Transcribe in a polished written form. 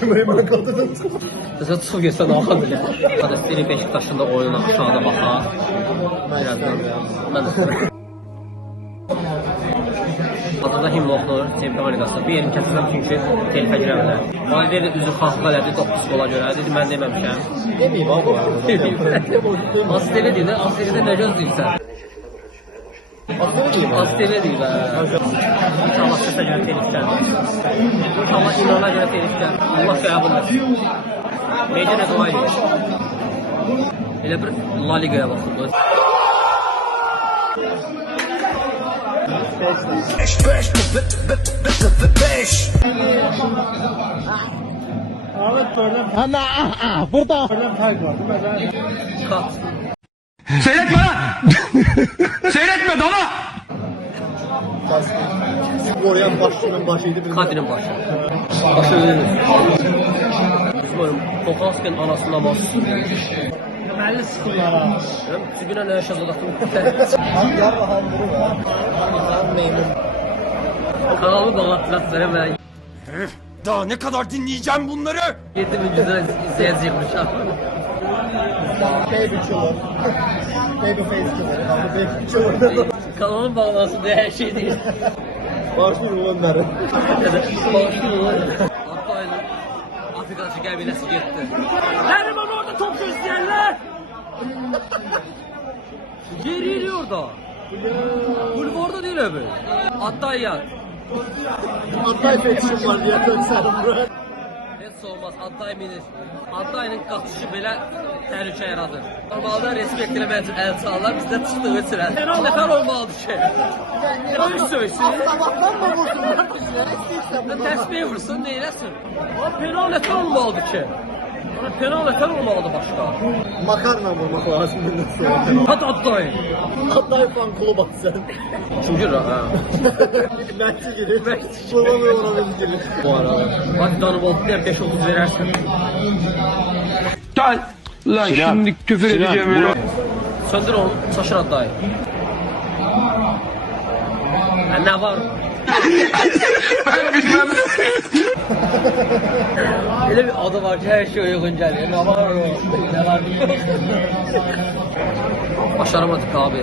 Koymayın ben kadının. Mesela çok geçsen axan bile. Kadesteri Beşiktaş'ın da oyuna aşağıda baxa. Birazdan ben de. Adada himn oxunur Çempionlar Liqasında. Bir yerim kəsilsəm çünki telifə girə bilər. Valideylə üzr xaslıq elədi 9 gola görə. Dedi mən deməmişəm. Demeyeyim abi bu arada. Demeyeyim. Asiteli deyil. Asitelidə nə gözləyirsən? Asiteli deyil. İnşallah səsə görə telif gəldi. İnşallah imana görə telif gəldi. Allah qəbul etsin. Meydana dua edir. Elə bir La Ligaya baxın. Ahmet problem. Ana burada. Problem fark var değil mi? Kat. Seyretme lan! Seyretme dana! Oraya başının başıydı. Kadinin başı. Başı ölür. Bilmiyorum. Kokalskin anasına mahsus. Belli sıkıntılar ha. Çünkü ne yaşadılar? Yar bahandırı var. Memnun. Kanalımı dolattılar sana ben. Daha ne kadar dinleyeceğim bunları? 7000 lira izleyecekmiş abi. Baby killer. Baby face killer. Baby killer. Kanalın bağlansın diye her şey değil. Başlıyor onları. Bağışlıyor lan. Hatta aynı Afrika'daki kabilesi gitti. Neriman orada top gözleyenler! Geri orada. Kulüp orada değil abi. Hatta yat. Hatay fetişim var diye dökserim buraya. Heç olmaz, Hattay minir. Hattay'ın qaçışı belə təhlükə yaradır. Normalda respekt eləmək üçün əl çalarlar, bizdə çıxdığı üçün əl. Hər nəfər olmalıdır ki. Döyüş söysün. Sabahtan mı vursun? Təsbih vursun, neyləsin? Penal nəfər olmalıdır ki. Penal nəfər olmalıdır başqa. Makarna vurmak lazım bundan sonra. Hat Hattay. Hatay fan klubu at sen. Çünki ha. Məhçi girir. Kurban ve oranın girir. Bu arada. Hadi Danıbolt'dan 5-30 verərsən. Gel! Lan şimdi küfür edeceğim öyle. Söndür onu, Saşır Hattay. Ne var? Elə bir adı var ki, hər şey uyğun gəlir. Nə var o? Nə var? Başaramadık abi.